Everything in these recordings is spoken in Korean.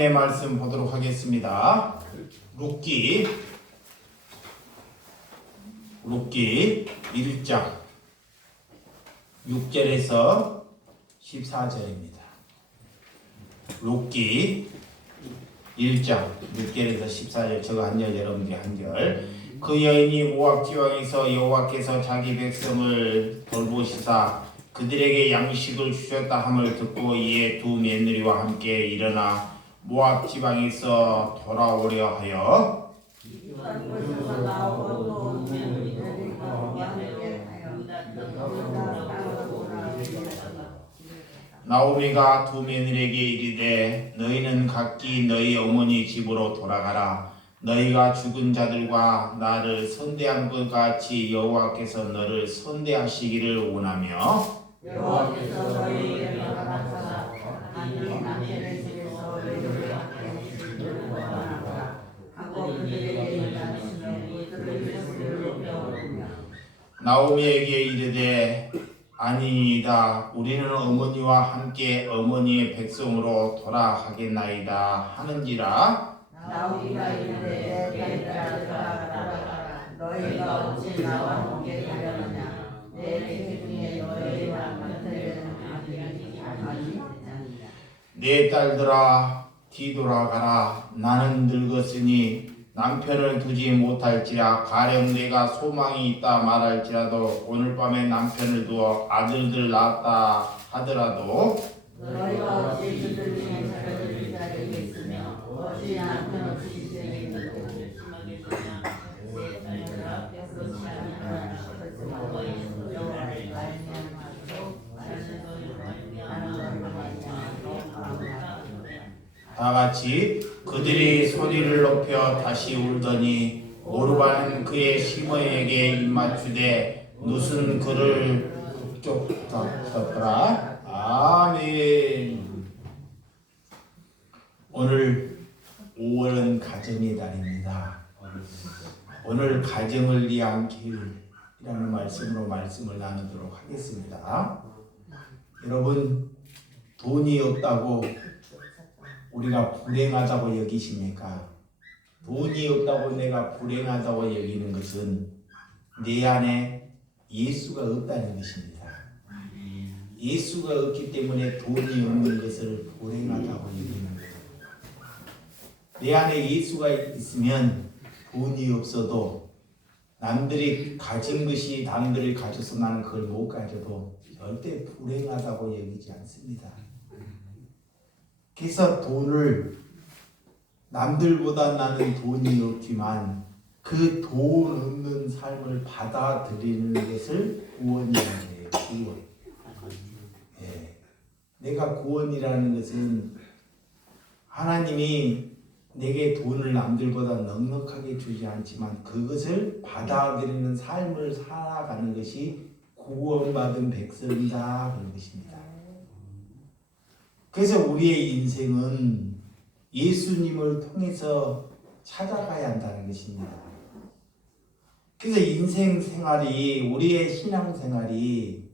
하나님의 말씀 보도록 하겠습니다. 룻기 1장 6절에서 14절입니다. 룻기 1장 6절에서 14절 저거 한 절 여러분들이 한 절. 그 여인이 모압 지방에서 여호와께서 자기 백성을 돌보시사 그들에게 양식을 주셨다 함을 듣고 이에 두 며느리와 함께 일어나 모압 지방에서 돌아오려 하여 나오미가 두 며느리에게 이르되 너희는 각기 너희 어머니 집으로 돌아가라. 너희가 죽은 자들과 나를 선대한 것 같이 여호와께서 너를 선대하시기를 원하며 여호와께서 너희에게 허락하사 하나님 남편의 집에서 너희를 학대하시기를 원하노라 하고 그들에게 일하시며 그들의 소리를 높여오르며 나오미에게 이르되 아니이다. 우리는 어머니와 함께 어머니의 백성으로 돌아가겠나이다 하는지라. 나오미가 이르되 내 딸들아 너희가 어찌 나와 함께 가려느냐 내 태중에 너희와 남편에는 아들이 아니냐 내 딸들아 뒤돌아가라. 나는 늙었으니 남편을 두지 못할지라. 가령 내가 소망이 있다 말할지라도 오늘 밤에 남편을 두어 아들들 낳았다 하더라도 너희가 어찌 그들 중에 자녀를 기다리겠으며 어찌 남편 없이 지내겠느냐 다같이 그들이 소리를 높여 다시 울더니 오르반은 그의 시모에게 입맞추되 룻은 그를 쫓더라. 아멘. 오늘 5월은 가정의 달입니다. 오늘 가정을 위한 길이라는 말씀으로 말씀을 나누도록 하겠습니다. 여러분, 돈이 없다고 우리가 불행하다고 여기십니까? 돈이 없다고 내가 불행하다고 여기는 것은 내 안에 예수가 없다는 것입니다. 예수가 없기 때문에 돈이 없는 것을 불행하다고 여기는 거예요. 내 안에 예수가 있으면 돈이 없어도 남들이 가진 것이 남들이 가져서 나는 그걸 못 가져도 절대 불행하다고 여기지 않습니다. 그래서 돈을 남들보다 나는 돈이 없지만 그 돈 없는 삶을 받아들이는 것을 구원이라고 해요. 구원. 예. 내가 구원이라는 것은 하나님이 내게 돈을 남들보다 넉넉하게 주지 않지만 그것을 받아들이는 삶을 살아가는 것이 구원받은 백성이다 그런 것입니다. 그래서 우리의 인생은 예수님을 통해서 찾아가야 한다는 것입니다. 그래서 인생 생활이 우리의 신앙 생활이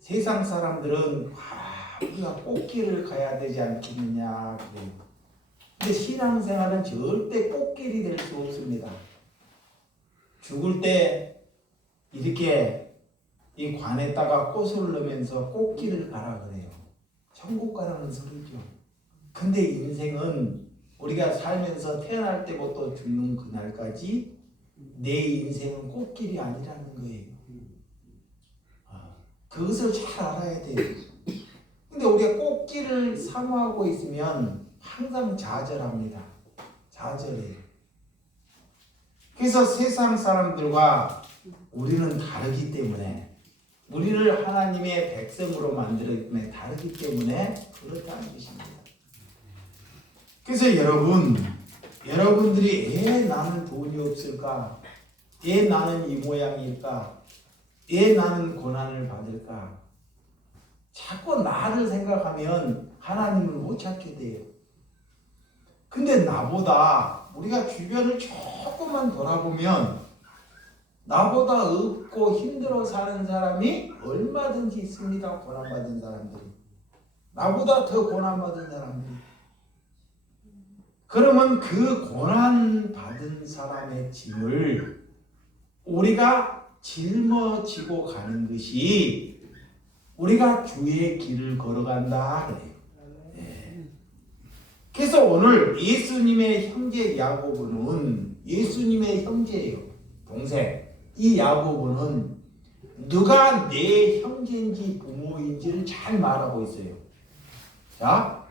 세상 사람들은 우리가 꽃길을 가야 되지 않겠느냐 그래요. 근데 신앙 생활은 절대 꽃길이 될 수 없습니다. 죽을 때 이렇게 이 관에다가 꽃을 넣으면서 꽃길을 가라 그래요. 천국 가라는 소리죠. 근데 인생은 우리가 살면서 태어날 때부터 죽는 그날까지 내 인생은 꽃길이 아니라는 거예요. 그것을 잘 알아야 돼요. 근데 우리가 꽃길을 사모하고 있으면 항상 좌절합니다. 좌절해요. 그래서 세상 사람들과 우리는 다르기 때문에 우리를 하나님의 백성으로 만들었기 때문에 다르기 때문에 그렇다는 것입니다. 그래서 여러분들이 왜 나는 돈이 없을까? 왜 나는 이 모양일까? 왜 나는 고난을 받을까? 자꾸 나를 생각하면 하나님을 못 찾게 돼요. 근데 나보다 우리가 주변을 조금만 돌아보면 나보다 없고 힘들어 사는 사람이 얼마든지 있습니다. 고난받은 사람들이. 나보다 더 고난받은 사람들이. 그러면 그 고난 받은 사람의 짐을 우리가 짊어지고 가는 것이 우리가 주의 길을 걸어간다 그래요. 예. 그래서 오늘 예수님의 형제 야고보는 예수님의 형제예요. 동생. 이 야고보는 누가 내 형제인지 부모인지를 잘 말하고 있어요. 자,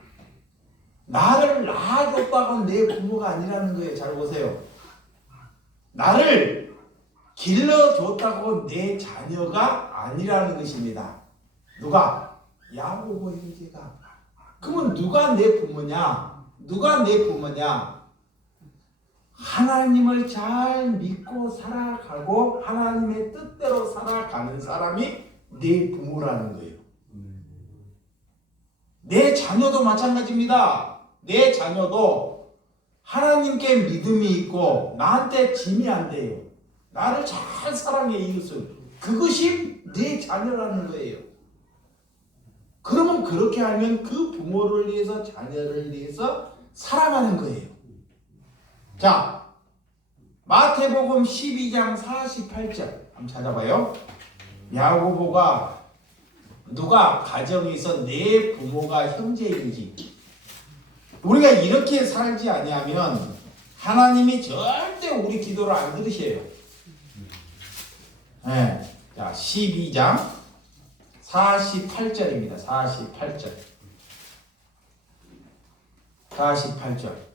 나를 낳아줬다고 내 부모가 아니라는 거예요. 잘 보세요. 나를 길러줬다고 내 자녀가 아니라는 것입니다. 누가? 야고보 형제가. 그러면 누가 내 부모냐? 누가 내 부모냐? 하나님을 잘 믿고 살아가고 하나님의 뜻대로 살아가는 사람이 내 부모라는 거예요. 내 자녀도 마찬가지입니다. 내 자녀도 하나님께 믿음이 있고 나한테 짐이 안 돼요. 나를 잘 사랑해 이웃을. 그것이 내 자녀라는 거예요. 그러면 그렇게 하면 그 부모를 위해서 자녀를 위해서 살아가는 거예요. 자, 마태복음 12장 48절 한번 찾아봐요. 야고보가 누가 가정에서 내 부모가 형제인지 우리가 이렇게 살지 아니하면 하나님이 절대 우리 기도를 안 들으셔요. 네. 자, 12장 48절입니다. 48절. 48절.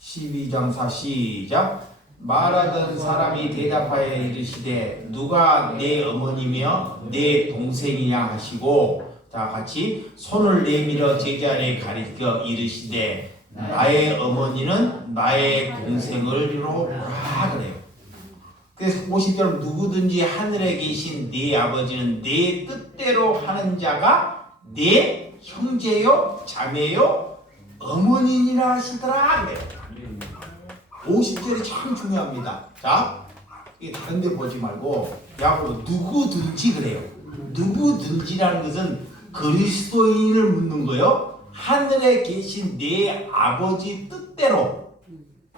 12장 4 시작. 말하던 사람이 대답하여 이르시되 누가 내 어머니며 내 동생이냐 하시고 자 같이 손을 내밀어 제자를 가리켜 이르시되 나의 어머니는 나의 동생을로 보라 그래요. 그래서 50절 누구든지 하늘에 계신 네 아버지는 네 뜻대로 하는 자가 네 형제요 자매요 어머니니라 하시더라 그래요. 50절이 참 중요합니다. 자, 이게 다른 데 보지 말고 야고보 누구든지 그래요. 누구든지라는 것은 그리스도인을 묻는 거요. 하늘에 계신 내 아버지 뜻대로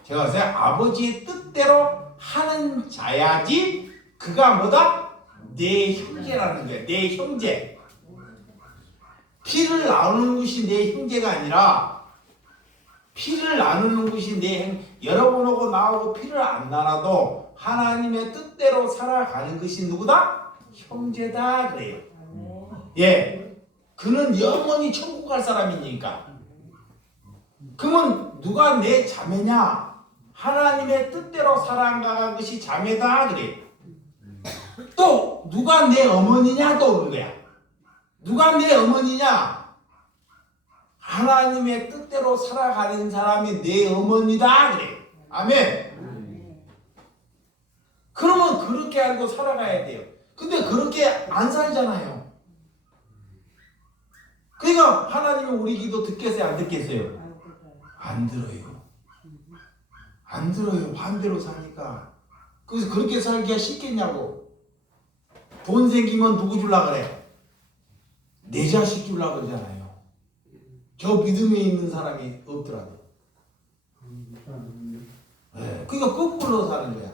제가 봤어요. 아버지의 뜻대로 하는 자야지 그가 뭐다? 내 형제라는 거예요. 내 형제. 피를 나누는 것이 내 형제가 아니라 피를 나누는 것이 여러분하고 나하고 피를 안 나눠도 하나님의 뜻대로 살아가는 것이 누구다? 형제다 그래요. 예, 그는 영원히 천국 갈 사람이니까. 그러면 누가 내 자매냐? 하나님의 뜻대로 살아가는 것이 자매다 그래요. 또 누가 내 어머니냐 또 오는 거야. 누가 내 어머니냐? 하나님의 뜻대로 살아가는 사람이 내 어머니다 그래. 아멘. 그러면 그렇게 알고 살아가야 돼요. 근데 그렇게 안 살잖아요. 그러니까 하나님이 우리 기도 듣겠어요 안 듣겠어요? 안 들어요. 안 들어요. 반대로 사니까. 그래서 그렇게 살기가 쉽겠냐고. 돈 생기면 누구 줄라 그래? 내 자식 줄라 그러잖아요. 저 믿음에 있는 사람이 없더라도. 네, 그러니까 거꾸로 사는 거야.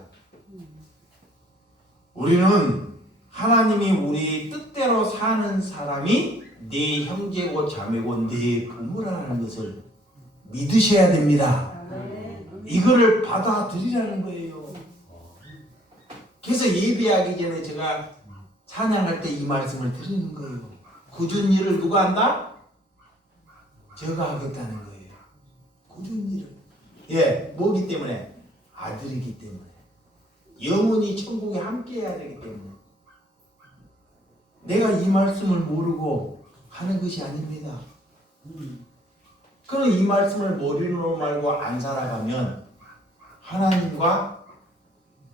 우리는 하나님이 우리 뜻대로 사는 사람이 내 형제고 자매고 내 부모라는 것을 믿으셔야 됩니다. 이거를 받아들이라는 거예요. 그래서 예배하기 전에 제가 찬양할 때 이 말씀을 드리는 거예요. 굳은 일을 누가 한다? 제가 하겠다는 거예요. 굳은 일을. 예, 뭐기 때문에? 아들이기 때문에. 영원히 천국에 함께 해야 되기 때문에. 내가 이 말씀을 모르고 하는 것이 아닙니다. 그럼 이 말씀을 모르는 말고 안 살아가면 하나님과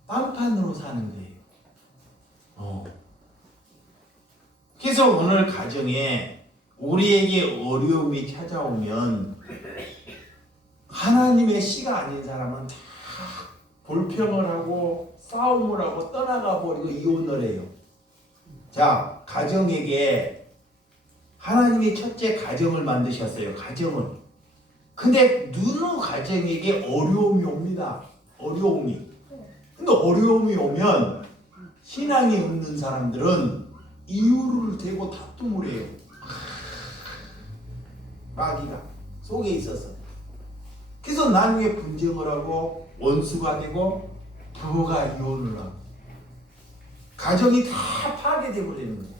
딴판으로 사는 거예요. 그래서 오늘 가정에 우리에게 어려움이 찾아오면 하나님의 씨가 아닌 사람은 다 불평을 하고 싸움을 하고 떠나가 버리고 이혼을 해요. 자, 가정에게 하나님이 첫째 가정을 만드셨어요. 가정을. 근데 누누 가정에게 어려움이 옵니다. 어려움이. 근데 어려움이 오면 신앙이 없는 사람들은 이유를 대고 다툼을 해요. 마귀가 속에 있어서. 그래서 나중에 분쟁을 하고 원수가 되고 부부가 이혼을 하고 가정이 다 파괴되어 버리는 거예요.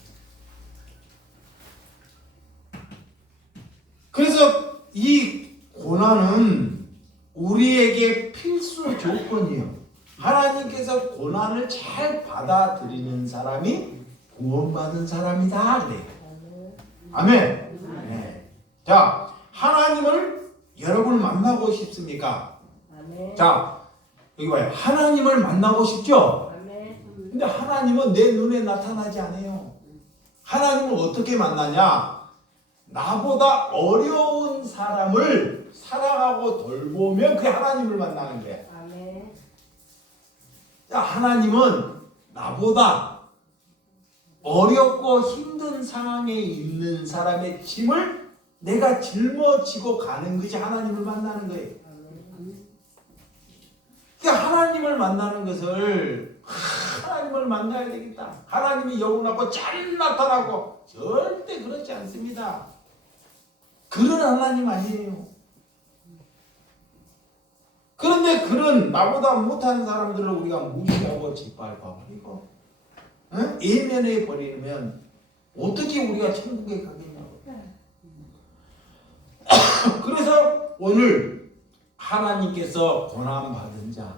그래서 이 고난은 우리에게 필수 조건이에요. 하나님께서 고난을 잘 받아들이는 사람이 구원받은 사람이다 그래요. 아멘. 네. 자, 하나님을 여러분 만나고 싶습니까? 자, 여기 봐요. 하나님을 만나고 싶죠? 근데 하나님은 내 눈에 나타나지 않아요. 하나님을 어떻게 만나냐? 나보다 어려운 사람을 사랑하고 돌보면 그게 하나님을 만나는 거야. 자, 하나님은 나보다 어렵고 힘든 상황에 있는 사람의 짐을 내가 짊어지고 가는 것이 하나님을 만나는 거예요. 그러니까 하나님을 만나는 것을 하나님을 만나야 되겠다. 하나님이 영원하고 잘 나타나고 절대 그렇지 않습니다. 그런 하나님 아니에요. 그런데 그런 나보다 못하는 사람들을 우리가 무시하고 짓밟아버리고 예면해 버리면 어떻게 우리가 천국에 가겠냐고. 그래서 오늘 하나님께서 고난받은 자,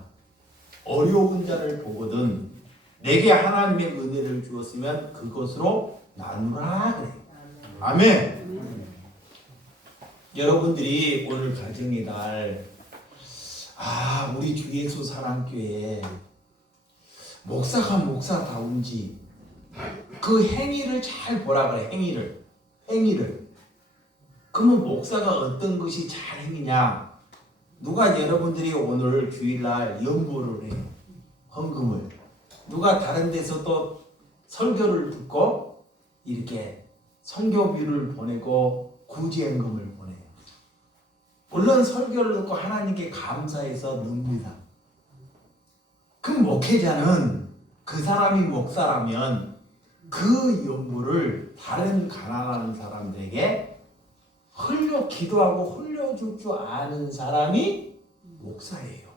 어려운 자를 보거든 내게 하나님의 은혜를 주었으면 그것으로 나누라 그래. 아멘. 여러분들이 오늘 가정의 날 우리 주 예수 사랑교회 목사가 목사다운지 그 행위를 잘 보라 그래. 행위를. 그러면 목사가 어떤 것이 잘 행위냐? 누가 여러분들이 오늘 주일날 연보를 해요. 헌금을. 누가 다른 데서 또 설교를 듣고 이렇게 선교비를 보내고 구제연금을 보내요. 물론 설교를 듣고 하나님께 감사해서 넣습니다. 그 목회자는 그 사람이 목사라면 그 연물을 다른 가난한 사람들에게 기도하고 흘려줄 줄 아는 사람이 목사예요.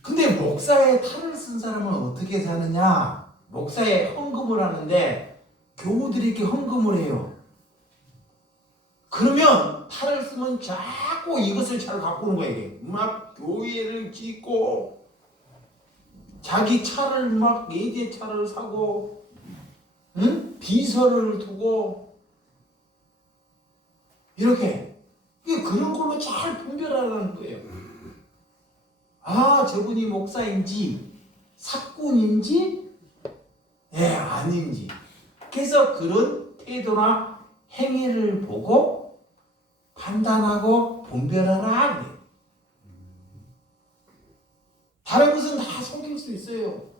근데 목사의 탈을 쓴 사람은 어떻게 사느냐? 목사의 헌금을 하는데 교우들이 이렇게 헌금을 해요. 그러면 탈을 쓰면 자꾸 이것을 잘 가꾸는 거예요. 이게. 막 교회를 짓고 자기 차를 막 4대 차를 사고 비서를 두고 이렇게 그런 걸로 잘 분별하라는 거예요. 저분이 목사인지 사꾼인지 아닌지. 그래서 그런 태도나 행위를 보고 판단하고 분별하라 그래요. 다른 것은 다 속일 수 있어요.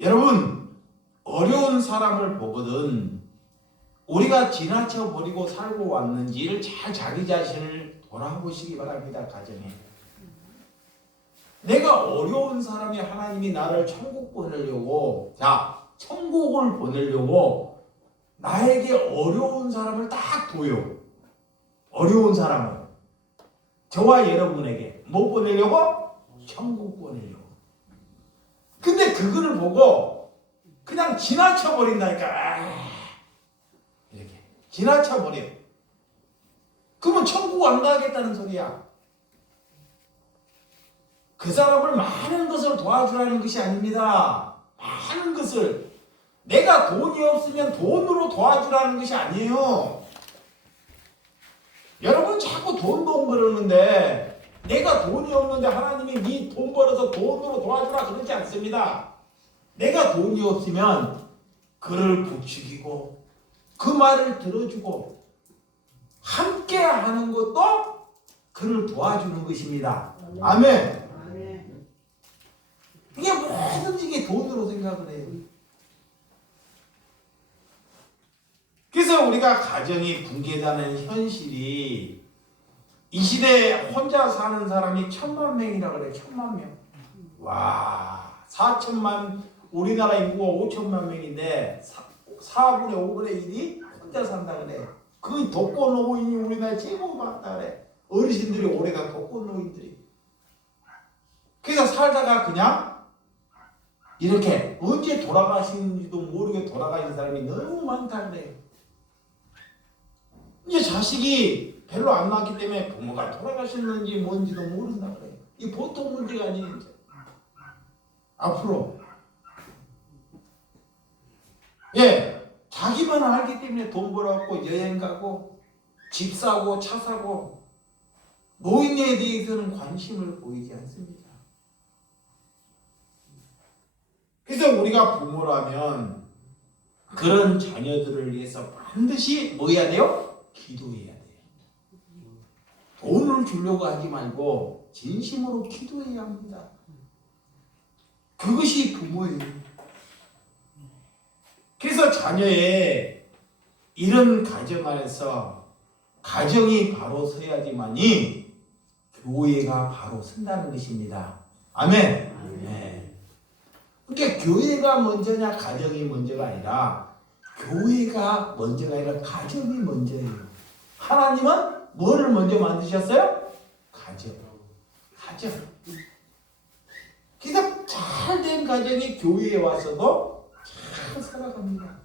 여러분, 어려운 사람을 보거든 우리가 지나쳐 버리고 살고 왔는지를 잘 자기 자신을 돌아보시기 바랍니다. 가정에 내가 어려운 사람이 하나님이 나를 천국 보내려고 천국을 보내려고 나에게 어려운 사람을 딱 둬요. 어려운 사람을 저와 여러분에게 뭐 보내려고? 천국 보내려고. 근데 그거를 보고 그냥 지나쳐 버린다니까. 이렇게 지나쳐 버려. 그러면 천국 안 가겠다는 소리야. 그 사람을 많은 것을 도와주라는 것이 아닙니다. 많은 것을. 내가 돈이 없으면 돈으로 도와주라는 것이 아니에요. 여러분 자꾸 돈 그러는데 내가 돈이 없는데 하나님이 네 돈 벌어서 돈으로 도와주라 그러지 않습니다. 내가 돈이 없으면 그를 부추기고 그 말을 들어주고 함께 하는 것도 그를 도와주는 것입니다. 아멘. 이게 뭐든지 이게 돈으로 생각을 해요. 그래서 우리가 가정이 붕괴되는 현실이 이 시대에 혼자 사는 사람이 1,000만 명이라 그래. 1,000만 명. 와, 4천만, 우리나라 인구가 5천만 명인데 4분의 5분의 1이 혼자 산다 그래. 그 독거노인이 우리나라에 제법 많다 그래. 어르신들이 오래가 독거노인들이. 그래서 살다가 그냥 이렇게 언제 돌아가시는지도 모르게 돌아가신 사람이 너무 많다 그래. 이제 자식이 별로 안 낳기 때문에 부모가 돌아가셨는지 뭔지도 모른다 그래. 이 보통 문제가 아니에요. 앞으로 자기만 알기 때문에 돈 벌어갖고 여행 가고 집 사고 차 사고 노인에 대해서는 관심을 보이지 않습니다. 그래서 우리가 부모라면 그런 자녀들을 위해서 반드시 뭐 해야 돼요? 기도해야 돼요. 돈을 주려고 하지 말고 진심으로 기도해야 합니다. 그것이 부모예요. 그래서 자녀의 이런 가정 안에서 가정이 바로 서야지만이 교회가 바로 선다는 것입니다. 아멘. 네. 그러니까 교회가 먼저냐 가정이 먼저가 아니라 교회가 먼저가 아니라 가정이 먼저예요. 하나님은 뭐를 먼저 만드셨어요? 가정. 그래서 잘된 가정이 교회에 와서도 잘 살아갑니다.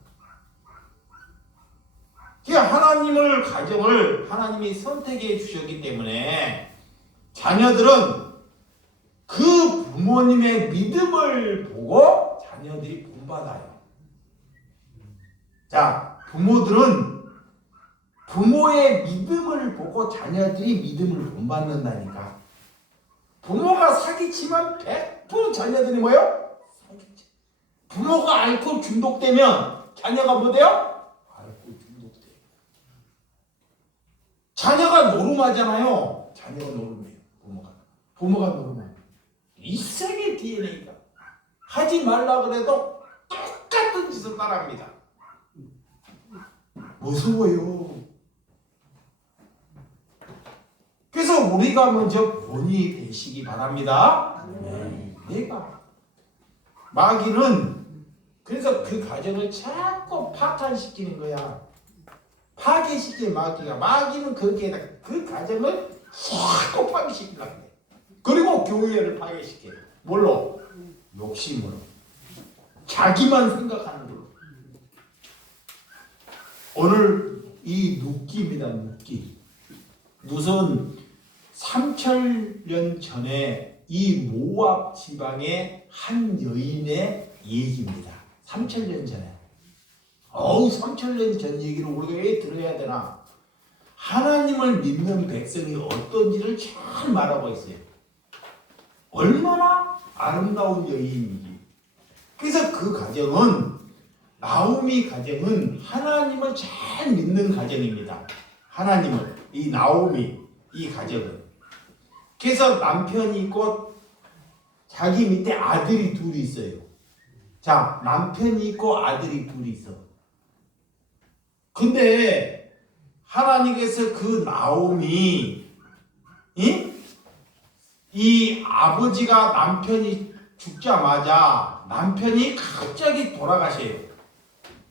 하나님을 가정을 하나님이 선택해 주셨기 때문에 자녀들은 그 부모님의 믿음을 보고 자녀들이 본받아요. 자, 부모들은 부모의 믿음을 보고 자녀들이 믿음을 본받는다니까. 부모가 사기치면 100% 자녀들이 뭐예요? 사기치. 부모가 알코올 중독되면 자녀가 뭐 돼요? 알코올 중독돼요. 자녀가 노름하잖아요. 자녀가 노름해요. 부모가 노름해요. 일생의 DNA가. 하지 말라 그래도 똑같은 짓을 따라합니다. 무서워요. 그래서 우리가 먼저 본이 되시기 바랍니다. 내가 마귀는 그래서 그 가정을 자꾸 파탄시키는 거야. 파괴시키는 마귀는 거기에다 그 가정을 자꾸 파괴시키려고 해. 그리고 교회를 파괴시켜. 뭘로? 욕심으로. 자기만 생각하는 걸로. 오늘 이 룻기입니다. 룻기. 룻은 3000년 전에 이 모압 지방의 한 여인의 얘기입니다. 3000년 전에. 3000년 전 얘기를 우리가 왜 들어야 되나? 하나님을 믿는 백성이 어떤지를 잘 말하고 있어요. 얼마나 아름다운 여인인지. 그래서 그 가정은 나오미 가정은 하나님을 잘 믿는 가정입니다. 하나님을 이 나오미 이 가정은. 그래서 남편이 있고 자기 밑에 아들이 둘이 있어요. 자, 남편이 있고 아들이 둘이 있어. 근데 하나님께서 그 나오미 이 아버지가 남편이 죽자마자 남편이 갑자기 돌아가셔요.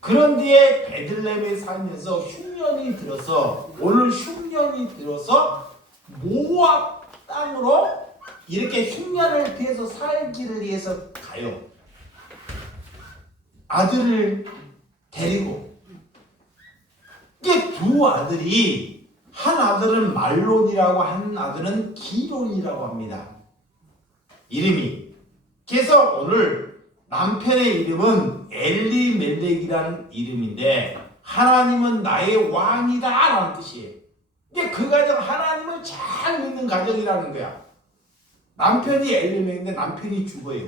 그런 뒤에 베들레헴에 살면서 흉년이 들어서 오늘 흉년이 들어서 모압 땅으로 이렇게 흉년을 피해서 살기를 위해서 가요. 아들을 데리고. 이게 두 아들이 한 아들은 말론이라고 한 아들은 기론이라고 합니다. 이름이. 그래서 오늘 남편의 이름은 엘리멜렉이라는 이름인데 하나님은 나의 왕이다 라는 뜻이에요. 이게 그 가정 하나님을 잘 믿는 가정이라는 거야. 남편이 엘리멜렉인데 남편이 죽어요.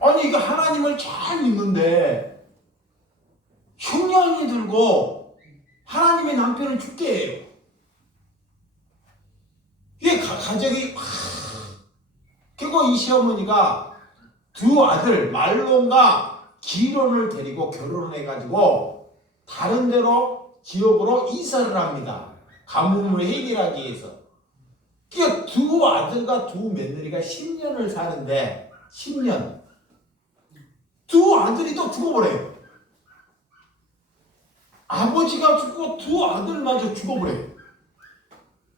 아니 이거 하나님을 잘 믿는데 흉년이 들고 하나님의 남편을 죽게 해요. 이게 가정이 그리고 이 시어머니가 두 아들 말론과 기론을 데리고 결혼을 해가지고 다른 데로 지역으로 이사를 합니다. 가뭄을 해결하기 위해서. 그러니까 두 아들과 두 며느리가 10년을 사는데 10년 두 아들이 또 죽어버려요. 아버지가 죽고 두 아들마저 죽어버려요.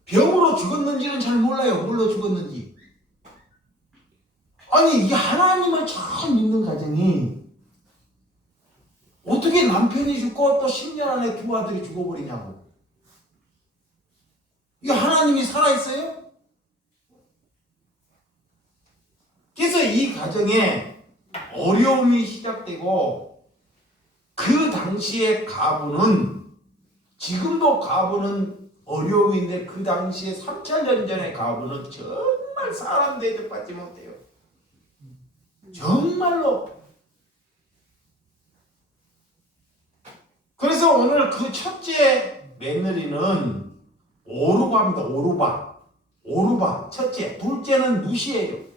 병으로 죽었는지는 잘 몰라요. 뭘로 죽었는지. 아니 이 하나님을 잘 믿는 가정이 어떻게 남편이 죽고 또 10년 안에 두 아들이 죽어버리냐고. 이 하나님이 살아있어요? 그래서 이 가정에 어려움이 시작되고 그 당시의 가부는 지금도 가부는 어려움인데 그 당시에 3,000년 전의 가부는 정말 사람 대접받지 못해요. 정말로. 그래서 오늘 그 첫째 며느리는 오르바입니다. 오르바 첫째. 둘째는 누시예요.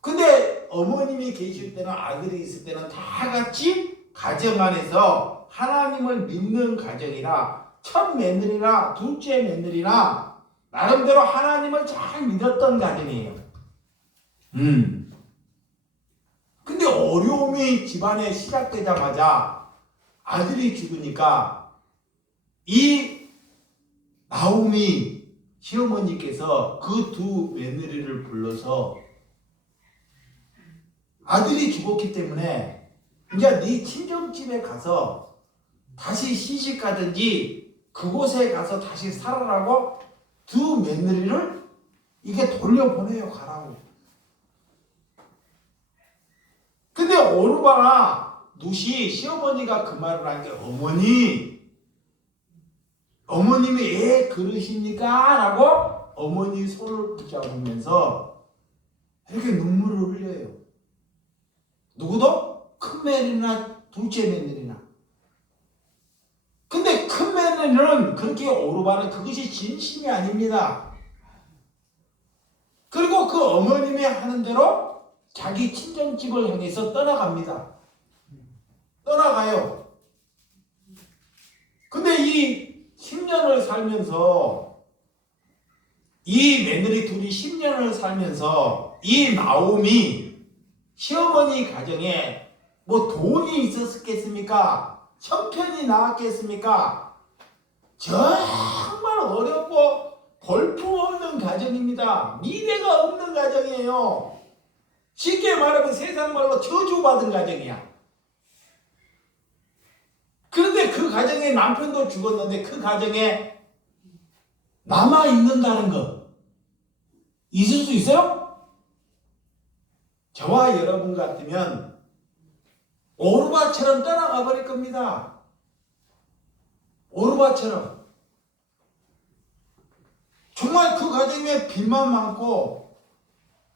근데 어머님이 계실 때는 아들이 있을 때는 다 같이 가정 안에서 하나님을 믿는 가정이라 첫 며느리나 둘째 며느리나 나름대로 하나님을 잘 믿었던 가정이에요. 근데 어려움이 집안에 시작되자마자 아들이 죽으니까 이 나오미 시어머니께서 그 두 며느리를 불러서 아들이 죽었기 때문에 이제 네 친정집에 가서 다시 시집 가든지 그곳에 가서 다시 살아라고 두 며느리를 이게 돌려보내요. 가라고. 근데 오르바나 누시 시어머니가 그 말을 하니까 어머님이 왜 그러십니까? 라고 어머니 손을 붙잡으면서 이렇게 눈물을 흘려요. 누구도? 큰 며느리나 둘째 며느리나. 근데 큰 며느리는 그렇게 오르바는 그것이 진심이 아닙니다. 그리고 그 어머님이 하는 대로 자기 친정집을 향해서 떠나갑니다. 떠나가요. 근데 이 10년을 살면서 이 며느리 둘이 10년을 살면서 이 나옴이 시어머니 가정에 뭐 돈이 있었겠습니까? 형편이 나왔겠습니까? 정말 어렵고 볼품없는 가정입니다. 미래가 없는 가정이에요. 쉽게 말하면 세상 말로 저주받은 가정이야. 그런데 그 가정에 남편도 죽었는데 그 가정에 남아있는다는 것 있을 수 있어요? 저와 여러분 같으면 오르바처럼 떠나가 버릴 겁니다. 오르바처럼. 정말 그 가정에 빚만 많고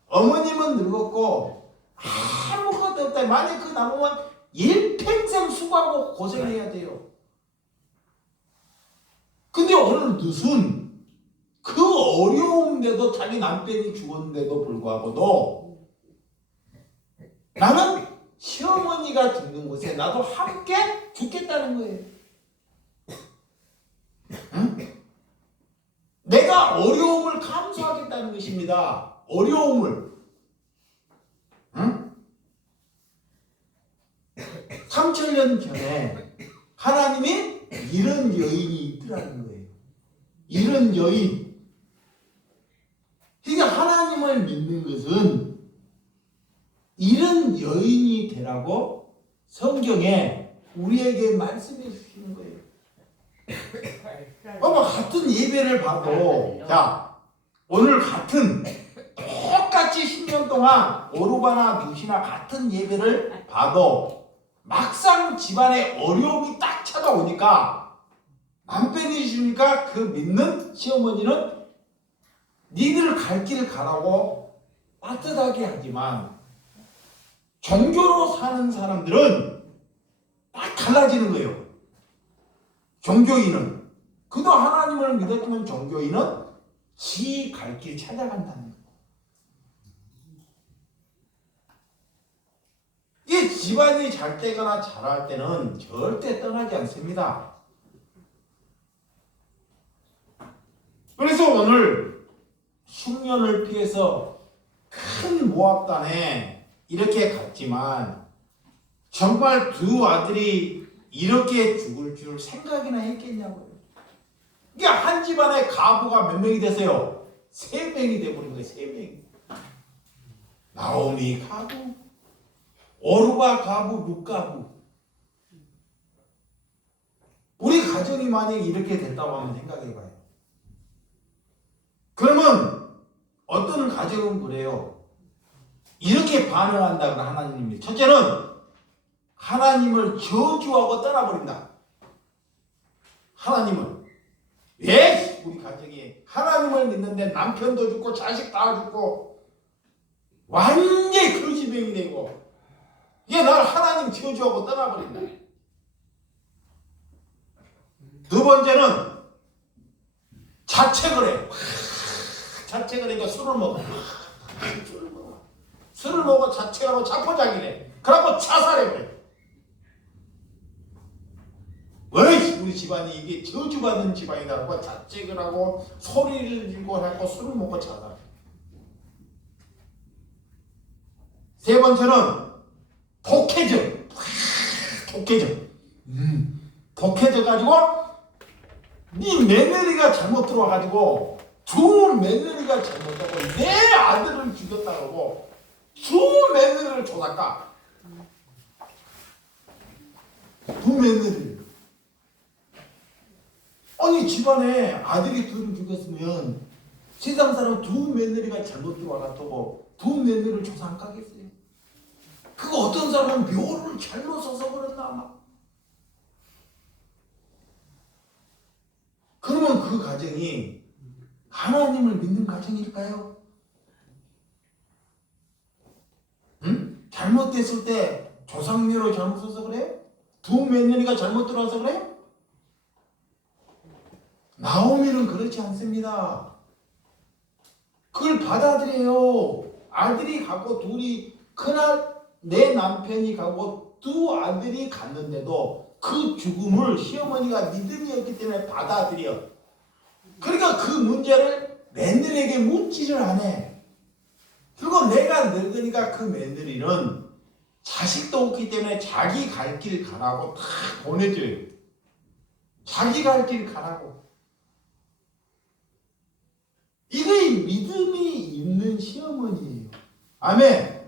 어머님은 늙었고 아무것도 없다. 만약 그 남으면 일평생 수고하고 고생해야 돼요. 근데 오늘 무슨 그 어려움인데도 자기 남편이 죽었는데도 불구하고도 나는 시어머니가 죽는 곳에 나도 함께 죽겠다는 거예요. 응? 내가 어려움을 감수하겠다는 것입니다. 어려움을. 응? 3,000년 전에 하나님이 이런 여인이 있더라는 거예요. 이런 여인. 그러니까 하나님을 믿는 것은 이런 여인이 되라고 성경에 우리에게 말씀해 주시는 거예요. 같은 예배를 봐도 자 오늘 같은 똑같이 10년 동안 오르바나 누시나 같은 예배를 봐도 막상 집안에 어려움이 딱 찾아오니까 남편이 주니까 그 믿는 시어머니는 니들 갈 길 가라고 따뜻하게 하지만 종교로 사는 사람들은 딱 달라지는 거예요. 종교인은 그도 하나님을 믿었지만 종교인은 지 갈 길 찾아간다는 거예요. 이게 집안이 잘 되거나 잘할 때는 절대 떠나지 않습니다. 그래서 오늘 흉년을 피해서 큰 모압단에 이렇게 갔지만 정말 두 아들이 이렇게 죽을 줄 생각이나 했겠냐고요. 이게 한 집안에 가부가 몇 명이 됐어요? 3명이 돼버린 거예요. 3명이. 나오미 가부, 오르바 가부, 룻 가부. 우리 가정이 만약에 이렇게 됐다고 하면 생각해봐요. 그러면 어떤 가정은 그래요. 이렇게 반응한다고 하나님이. 첫째는 하나님을 저주하고 떠나버린다. 하나님을. 왜 우리 가정이 하나님을 믿는데 남편도 죽고 자식 다 죽고 완전히 거지병이 되고 이게 날 하나님 저주하고 떠나버린다. 두 번째는 자책을 해. 자책을 하니까 술을 먹어. 술을 먹어 자책하고 자포자기래. 그러고 자살해버려. 왜 우리 집안이 이게 저주받는 집안이라고 자책을 하고 소리를 지르고 하고 술을 먹고 자살. 세 번째는 독해져. 독해져가지고 네 며느리가 잘못 들어와가지고 두 며느리가 잘못하고 내 아들을 죽였다고 두 며느리를 조작가. 두 며느리. 아니 집안에 아들이 둘을 죽였으면 세상 사람 두 며느리가 잘못 들어와가지고 두 며느리를 조사 안 까겠어요? 그거 어떤 사람은 묘를 잘못 써서 그랬나 아마. 그러면 그 가정이 하나님을 믿는 가정일까요? 응? 잘못됐을 때 조상묘를 잘못 써서 그래요? 두 며느리가 잘못 들어와서 그래요? 나오미는 그렇지 않습니다. 그걸 받아들여요. 아들이 가고 둘이 내 남편이 가고 두 아들이 갔는데도 그 죽음을 시어머니가 믿음이었기 때문에 받아들여. 그러니까 그 문제를 며느리에게 묻지를 않아. 그리고 내가 늙으니까 그 며느리는 자식도 없기 때문에 자기 갈 길 가라고 다 보내줘요. 자기 갈 길 가라고. 이게 믿음이 있는 시어머니예요. 아멘.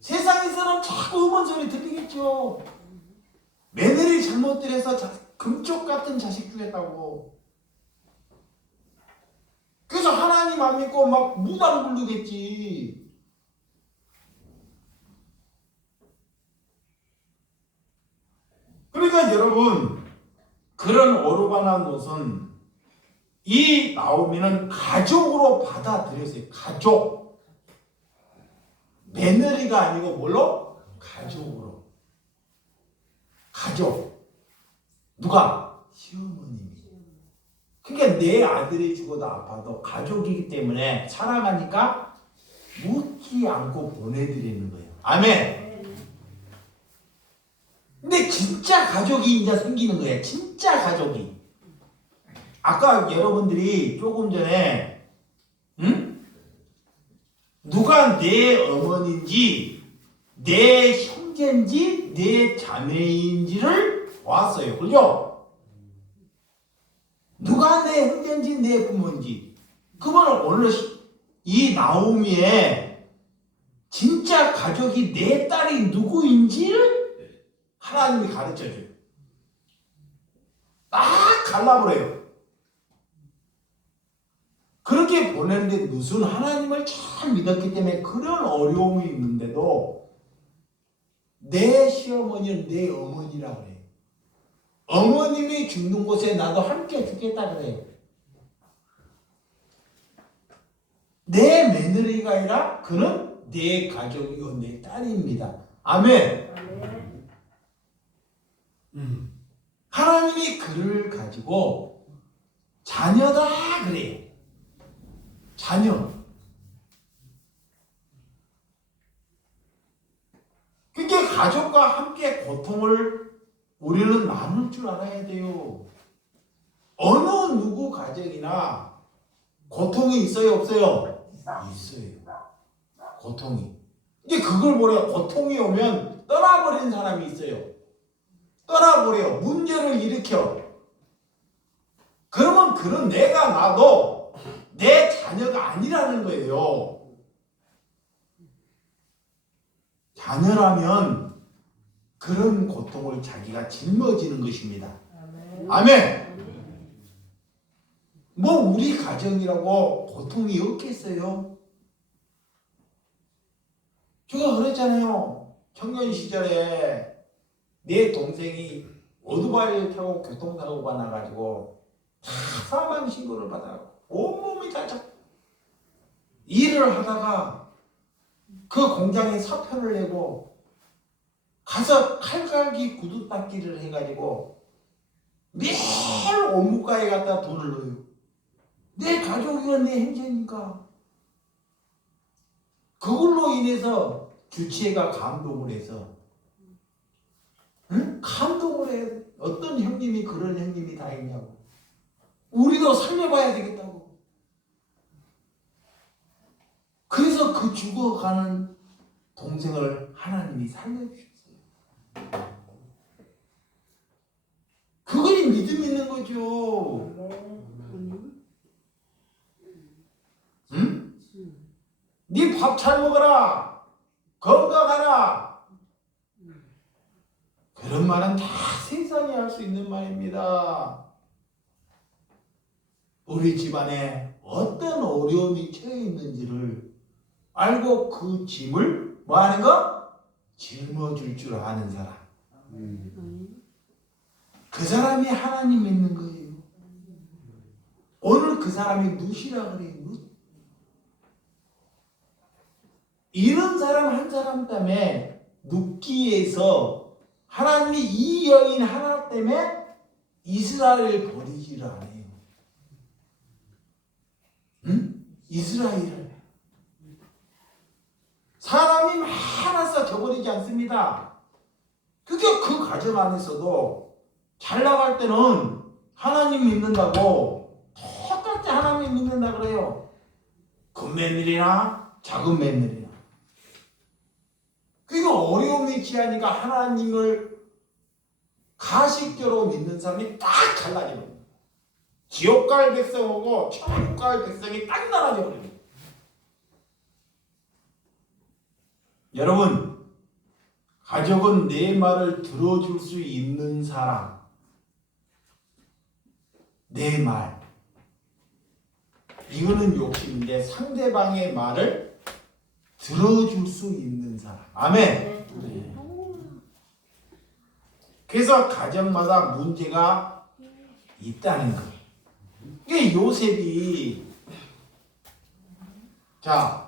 세상에서는 자꾸 음원 소리 들리겠죠. 며느리 잘못들여서 금쪽 같은 자식 주겠다고. 그래서 하나님 안 믿고 막 무당 부르겠지. 그러니까 여러분 그런 오르바나 롯은 이 나오미는 가족으로 받아들였어요. 가족. 며느리가 아니고 뭘로? 가족으로. 가족. 누가? 시어머님이. 그러니까 내 아들이 죽어도 아파도 가족이기 때문에 사랑하니까 묻지 않고 보내드리는 거예요. 아멘. 근데 진짜 가족이 이제 생기는 거예요. 진짜 가족이. 아까 여러분들이 조금 전에 누가 내 어머니인지 내 형제인지 내 자매인지를 봤어요. 그죠? 누가 내 형제인지 내 부모인지. 그러면 오늘 이 나오미의 진짜 가족이 내 딸이 누구인지를 하나님이 가르쳐줘요. 딱 갈라버려요. 그렇게 보내는데 무슨 하나님을 참 믿었기 때문에 그런 어려움이 있는데도 내 시어머니는 내 어머니라 그래요. 어머님이 죽는 곳에 나도 함께 죽겠다 그래요. 내 며느리가 아니라 그는 내 가족이고 내 딸입니다. 아멘. 하나님이 그를 가지고 자녀다 그래요. 자녀. 그러니까 가족과 함께 고통을 우리는 나눌 줄 알아야 돼요. 어느 누구 가정이나 고통이 있어요, 없어요? 있어요. 고통이. 이제 그걸 뭐래요? 고통이 오면 떠나버리는 사람이 있어요. 떠나버려. 문제를 일으켜. 그러면 그런 내가 나도 내 자녀가 아니라는 거예요. 자녀라면 그런 고통을 자기가 짊어지는 것입니다. 아멘. 뭐 우리 가정이라고 고통이 없겠어요? 제가 그랬잖아요. 청년 시절에 내 동생이 오토바이를 타고 교통사고가 나가지고 다 사망 신고를 받아요. 온몸이 다쳐. 일을 하다가 그 공장에 사표를 내고 가서 칼갈기 구두 닦기를 해가지고 매일 옷무가에 갖다 돈을 넣어요. 내 가족이가 내 행제니까. 그걸로 인해서 주치의가 감독을 해서, 응? 감독을 해. 어떤 형님이 그런 형님이 다 있냐고. 우리도 살려봐야 되겠다고. 그래서 그 죽어가는 동생을 하나님이 살려주셨어요. 그것이 믿음 있는 거죠. 응? 네 밥 잘 먹어라. 건강하라. 그런 말은 다 세상이 할 수 있는 말입니다. 우리 집안에 어떤 어려움이 처해 있는지를 알고 그 짐을 뭐 하는 거? 짊어줄 줄 아는 사람. 그 사람이 하나님 믿는 거예요. 오늘 그 사람이 누시라 그래요. 이런 사람 한 사람 때문에 눕기에서 하나님이 이 여인 하나 때문에 이스라엘을 버리지를 않아요. 응? 이스라엘을. 사람이 많아서 저버리지 않습니다. 그게 그 가정 안에서도 잘 나갈 때는 하나님 믿는다고 똑같이 하나님 믿는다 그래요. 큰 며느리나 작은 며느리나. 그러니까 어려움이 취하니까 하나님을 가식적으로 믿는 사람이 딱 갈라지는 거예요. 지옥 갈 백성하고 천국 갈 백성이 딱 나눠져 버려요. 여러분, 가족은 내 말을 들어줄 수 있는 사람. 내 말. 이거는 욕심인데 상대방의 말을 들어줄 수 있는 사람. 아멘. 네. 그래서 가정마다 문제가 있다는 거예요. 이게 요셉이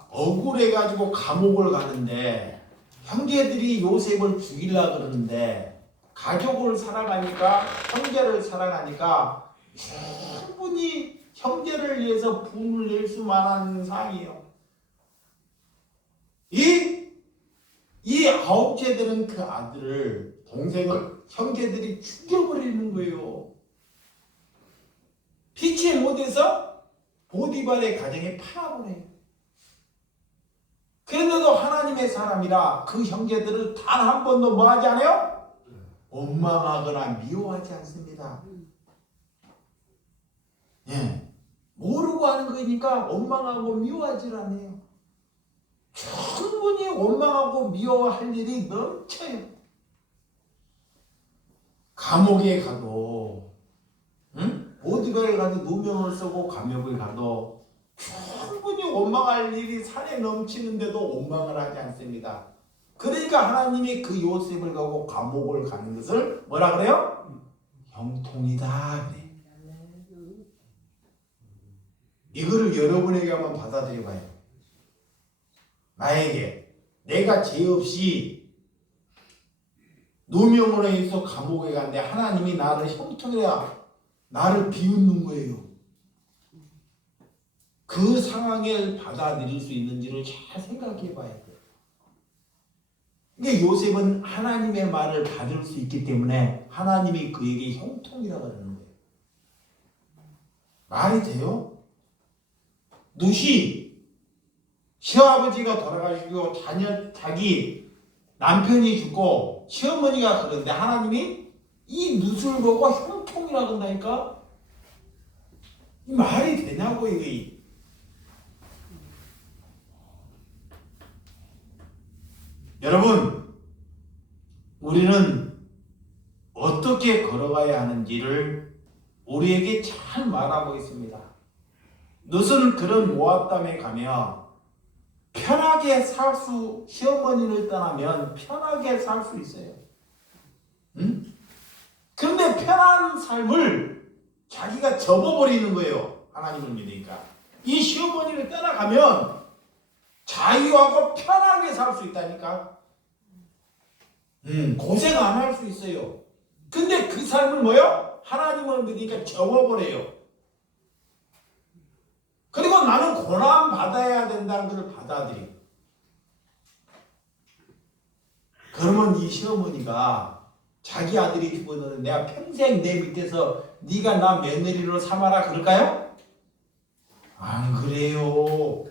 억울해가지고 감옥을 가는데 형제들이 요셉을 죽이려고 그러는데 가족을 사랑하니까 형제를 사랑하니까 충분히 형제를 위해서 분을 낼 수만한 상이에요. 이 아홉째들은 그 아들을 동생을 형제들이 죽여버리는 거예요. 피치 못해서 보디발의 가정에 팔아버려요. 그런데도 하나님의 사람이라 그 형제들을 단 한 번도 뭐 하지 않아요? 원망하거나 미워하지 않습니다. 예, 모르고 하는 거니까 원망하고 미워하지 않아요. 충분히 원망하고 미워할 일이 넘쳐요. 감옥에 가도, 응? 보디발에 가도 누명을 쓰고 감옥에 가도 충분히 원망할 일이 산에 넘치는데도 원망을 하지 않습니다. 그러니까 하나님이 그 요셉을 가고 감옥을 가는 것을 뭐라 그래요? 형통이다 그래. 이거를 여러분에게 한번 받아들여 봐요. 나에게 내가 죄 없이 누명으로 해서 감옥에 갔는데 하나님이 나를 형통이라 나를 비웃는 거예요. 그 상황을 받아들일 수 있는지를 잘 생각해 봐야 돼요. 그러니까 요셉은 하나님의 말을 받을 수 있기 때문에 하나님이 그에게 형통이라고 그러는 거예요. 말이 돼요? 룻이 시아버지가 돌아가시고 자기 남편이 죽고 시어머니가 그런데 하나님이 이 룻을 보고 형통이라고 한다니까? 이 말이 되냐고 이게. 여러분, 우리는 어떻게 걸어가야 하는지를 우리에게 잘 말하고 있습니다. 룻은 그런 모압 땅에 가며 편하게 시어머니를 떠나면 편하게 살 수 있어요. 응? 그런데 편한 삶을 자기가 접어버리는 거예요. 하나님을 믿으니까. 이 시어머니를 떠나가면 자유하고 편하게 살 수 있다니까. 고생 안 할 수 있어요. 근데 그 삶을 뭐요? 하나님을 믿으니까 접어버려요. 그리고 나는 고난 받아야 된다는 것을 받아들여. 그러면 이 시어머니가 자기 아들이 죽었는데 내가 평생 내 밑에서 네가 나 며느리로 삼아라 그럴까요? 안 그래요.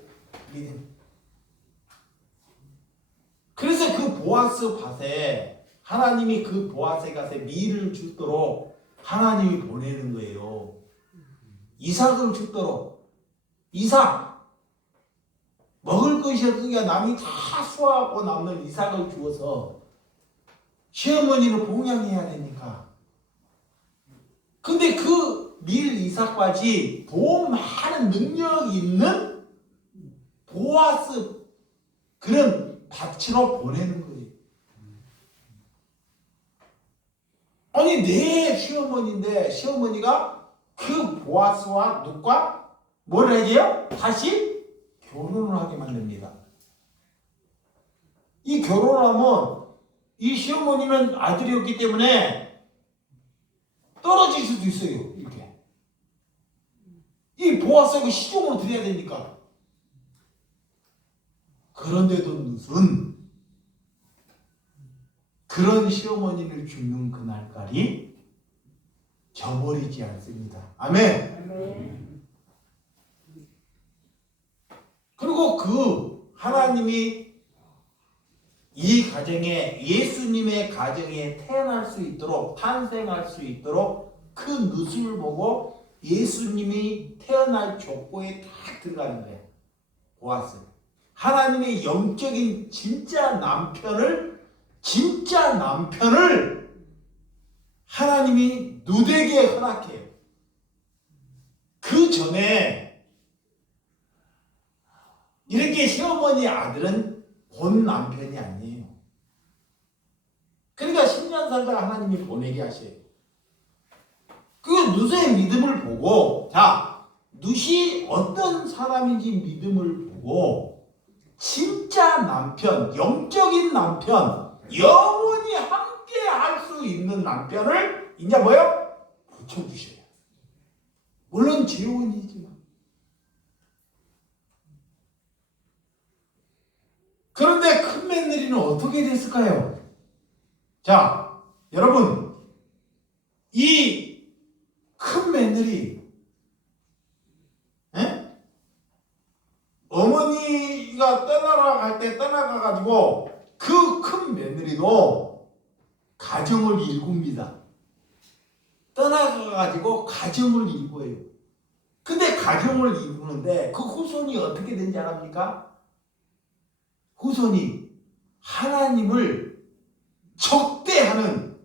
그래서 그 보아스 밭에 하나님이 그 보아스 밭에 밀을 주도록 하나님이 보내는 거예요. 이삭을 주도록. 이삭 먹을 것이 없으니까 남이 다 수확하고 남는 이삭을 주어서 시어머니를 봉양해야 되니까. 근데 그 밀 이삭밭이 더 많은 능력이 있는 보아스 그런 밭으로 보내는 거예요. 아니 내 시어머니인데 시어머니가 그 보아스와 룻과 뭘 하게요? 다시 결혼을 하게 만듭니다. 이 결혼하면 이 시어머니는 아들이 없기 때문에 떨어질 수도 있어요. 이렇게. 이 보아스하고 시종으로 드려야 되니까. 그런데도 룻은 그런 시어머니를 죽는 그날까지 저버리지 않습니다. 아멘. 그리고 그 하나님이 이 가정에 예수님의 가정에 태어날 수 있도록 탄생할 수 있도록 그 룻을 보고 예수님이 태어날 족보에 딱 들어가는 거예요. 보았어요. 하나님의 영적인 진짜 남편을 하나님이 룻에게 허락해요. 그 전에 이렇게 시어머니 아들은 본 남편이 아니에요. 그러니까 10년 살다가 하나님이 보내게 하셔요. 그 룻의 믿음을 보고 룻이 어떤 사람인지 믿음을 보고 진짜 남편, 영적인 남편, 영원히 함께 할 수 있는 남편을 이제 뭐요? 붙여주셔요. 물론 재혼이지만. 그런데 큰 며느리는 어떻게 됐을까요? 자, 여러분, 이 큰 며느리, 어머니가 떠나갈 때 떠나가가지고 그 큰 며느리도 가정을 일굽니다. 떠나가가지고 가정을 일궈요. 근데 가정을 이루는데 그 후손이 어떻게 된지 아십니까? 후손이 하나님을 적대하는,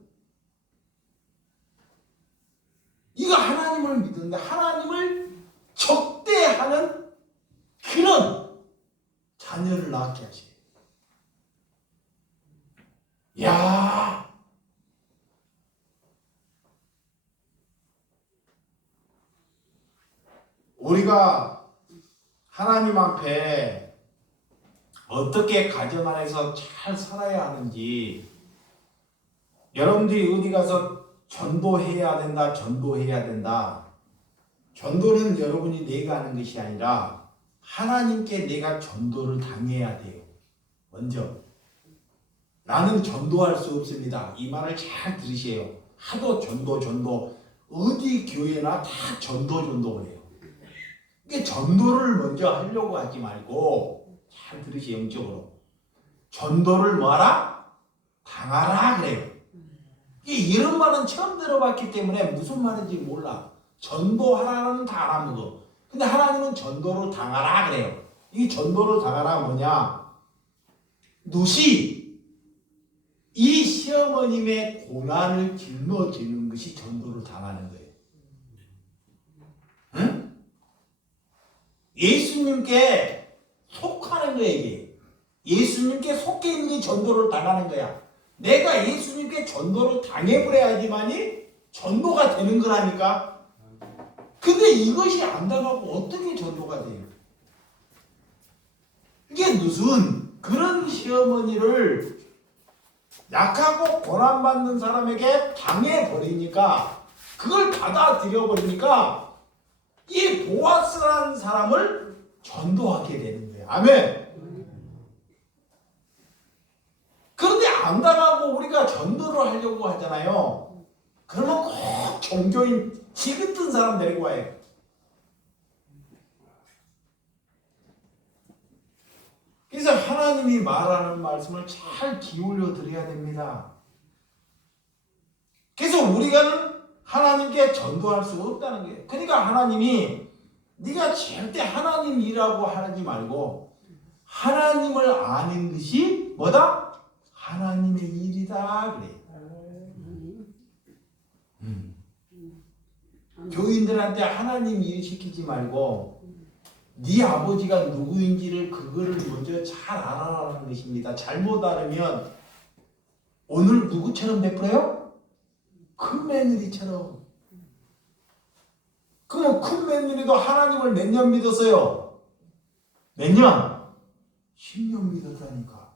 이거 하나님을 믿는데 하나님을 적대하는 그런 자녀를 낳게 하셔요. 야, 우리가 하나님 앞에 어떻게 가정 안에서 잘 살아야 하는지, 여러분들이 어디 가서 전도해야 된다, 전도해야 된다. 전도는 여러분이 내가 하는 것이 아니라 하나님께 내가 전도를 당해야 돼요. 먼저 나는 전도할 수 없습니다. 이 말을 잘 들으세요. 하도 전도 어디 교회나 다 전도 그래요. 이게 전도를 먼저 하려고 하지 말고 잘 들으세요. 영적으로 전도를 뭐하라? 당하라 그래요. 이런 말은 처음 들어봤기 때문에 무슨 말인지 몰라. 전도하라는 다 알아먹어. 근데 하나님은 전도를 당하라 그래요. 이 전도를 당하라 뭐냐? 누시 이 시어머님의 고난을 짊어지는 것이 전도를 당하는 거예요. 응? 예수님께 속하는 거예요. 이게. 예수님께 속해 있는 게 전도를 당하는 거야. 내가 예수님께 전도를 당해버려야지만이 전도가 되는 거라니까. 근데 이것이 안 당하고 어떻게 전도가 돼요? 이게 무슨 그런 시어머니를 약하고 고난받는 사람에게 당해버리니까 그걸 받아들여 버리니까 이 보아스라는 사람을 전도하게 되는 거예요. 아멘. 그런데 안 당하고 우리가 전도를 하려고 하잖아요. 그러면 꼭 종교인 지긋던 사람 데리고 와요. 그래서 하나님이 말하는 말씀을 잘 기울여 드려야 됩니다. 그래서 우리가 하나님께 전도할 수 없다는 거예요. 그러니까 하나님이 네가 절대 하나님 일하고 하지 말고 하나님을 아는 것이 뭐다? 하나님의 일이다 그래. 교인들한테 하나님 일 시키지 말고 네 아버지가 누구인지를 그거를 먼저 잘 알아라는 것입니다. 잘못 알으면 오늘 누구처럼 베풀어요? 큰 며느리처럼. 그럼 큰 며느리도 하나님을 몇 년 믿었어요? 몇 년? 10년 믿었다니까.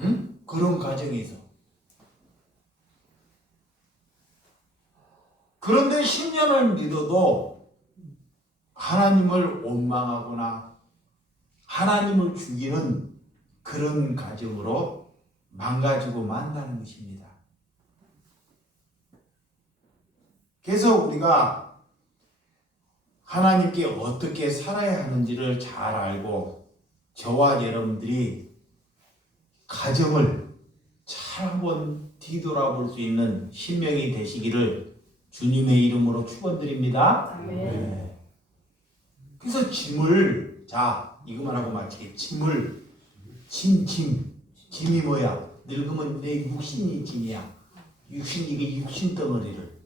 응? 그런 가정에서. 그런데 10년을 믿어도 하나님을 원망하거나 하나님을 죽이는 그런 가정으로 망가지고 만다는 것입니다. 그래서 우리가 하나님께 어떻게 살아야 하는지를 잘 알고 저와 여러분들이 가정을 잘 한번 뒤돌아볼 수 있는 신명이 되시기를 주님의 이름으로 축원드립니다. 네. 그래서 짐을 자 이것만 하고 마치게. 짐이 뭐야? 늙으면 내 육신이 짐이야. 이게 육신 덩어리를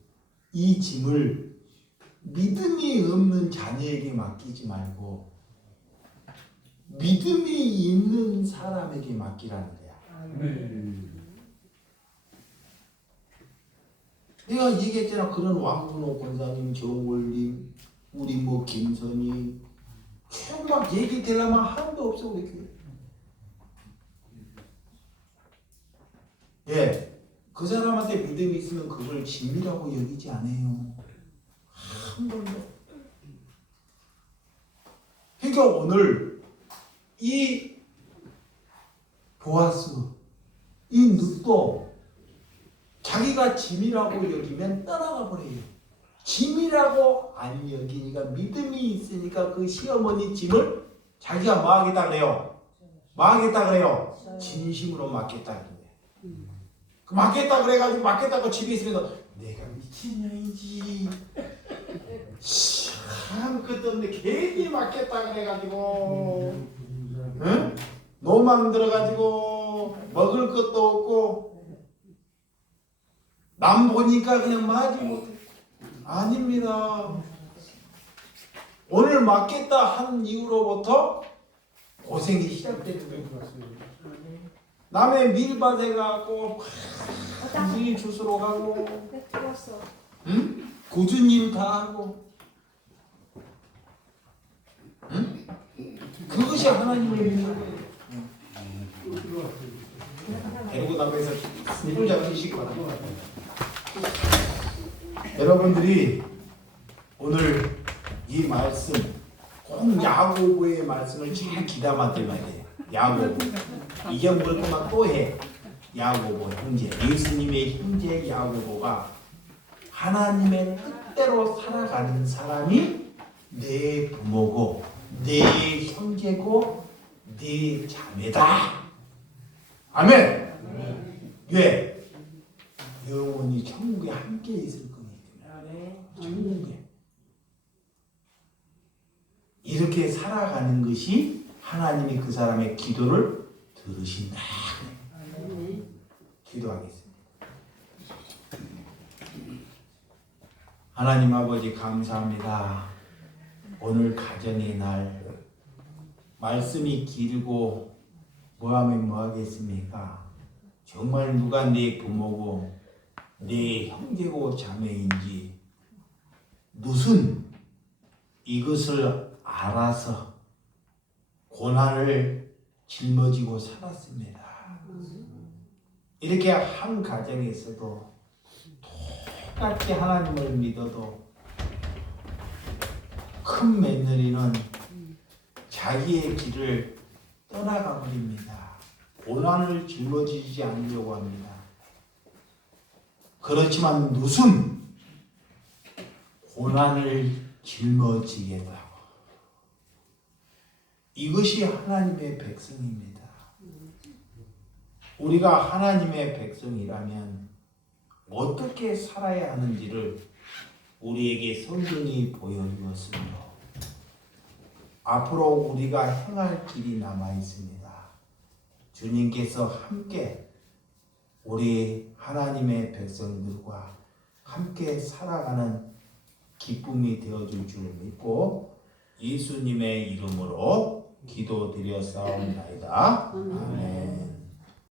이 짐을 믿음이 없는 자녀에게 맡기지 말고 믿음이 있는 사람에게 맡기라는 거야. 내가 얘기했잖아. 그런 왕근호 권사님, 정월님, 우리 뭐 김선희 막 얘기 되려면 하나도 없어 우리 교회. 예, 그 사람한테 믿음이 있으면 그걸 짐이라고 여기지 않아요. 한 번도. 그러니까 오늘 이 보아스, 이 룻도 자기가 짐이라고 여기면 떠나가 버려요. 짐이라고 안 여기니까 믿음이 있으니까 그 시어머니 짐을 자기가 뭐 하겠다 그래요? 뭐 하겠다 그래요? 진심으로 맡겠다 그래요. 그 맡겠다 그래가지고 맡겠다고 집에 있으면서 내가 미친년이지. 아무것도 없는데 괜히 맡겠다 그래가지고 응? 노망 들어가지고 먹을 것도 없고 남 보니까 그냥 맞지 못해. 아닙니다. 오늘 맡겠다 한 이후로부터 고생이 시작되는 거예요. 남의 밀밭에 가고 무슨 주스로 가고 응? 굳은 일 다 하고 응? 그것이 하나님을 믿는 거예요. 데리고 나가서 꿀 잡히실 거라. 여러분들이 오늘 이 말씀 꼭 야고보의 말씀을 잘 귀담아 들어야 돼요. 야고보 잊어버렸더만 또 해. 야고보 형제, 예수님의 형제 야고보가 하나님의 뜻대로 살아가는 사람이 내 부모고 내 형제고 내 자매다. 아멘. 왜? 영원히 천국에 함께 있을 거기 때문에. 천국에. 이렇게 살아가는 것이 하나님이 그 사람의 기도를 들으신다. 기도하겠습니다. 하나님 아버지 감사합니다. 오늘 가정의 날 말씀이 길고 뭐하면 뭐하겠습니까? 정말 누가 내 부모고 내 형제고 자매인지 무슨 이것을 알아서 고난을 짊어지고 살았습니다. 이렇게 한 가정에서도 똑같이 하나님을 믿어도 큰 며느리는 자기의 길을 떠나가 버립니다. 고난을 짊어지지 않으려고 합니다. 그렇지만 누순 고난을 짊어지겠다고. 이것이 하나님의 백성입니다. 우리가 하나님의 백성이라면 어떻게 살아야 하는지를 우리에게 성경이 보여주었으며 앞으로 우리가 행할 길이 남아 있습니다. 주님께서 함께 우리 하나님의 백성들과 함께 살아가는 기쁨이 되어줄 줄 믿고 예수님의 이름으로 기도드렸사옵나이다. 아멘.